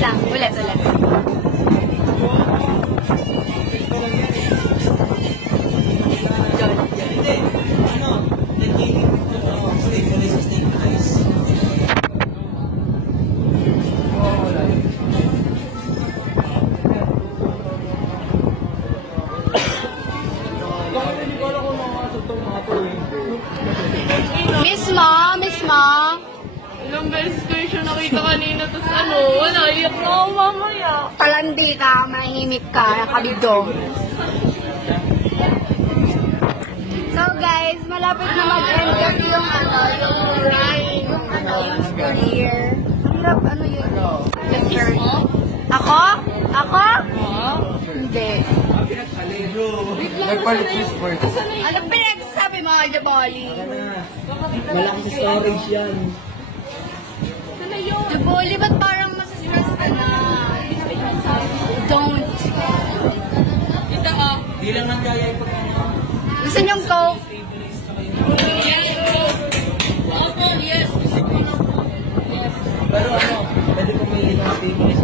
lang. Ulit. Miss Ma. Ilang beses ko yung siya nakita kanina, tapos wala, iyak na ako mamaya. Talandi ka, mahimik ka, nakabidong. So guys, malapit na mag-end kasi yung yung school year. Hirap, yun? Ako? Hindi. Nagpalit first. Ano pinagsasabi mga Jaboli? Malaki sa storage yan. Jaboli, ba't parang masistress ka na? Don't. Ito Di lang nang kaya ipag- Gusto niyong Coke?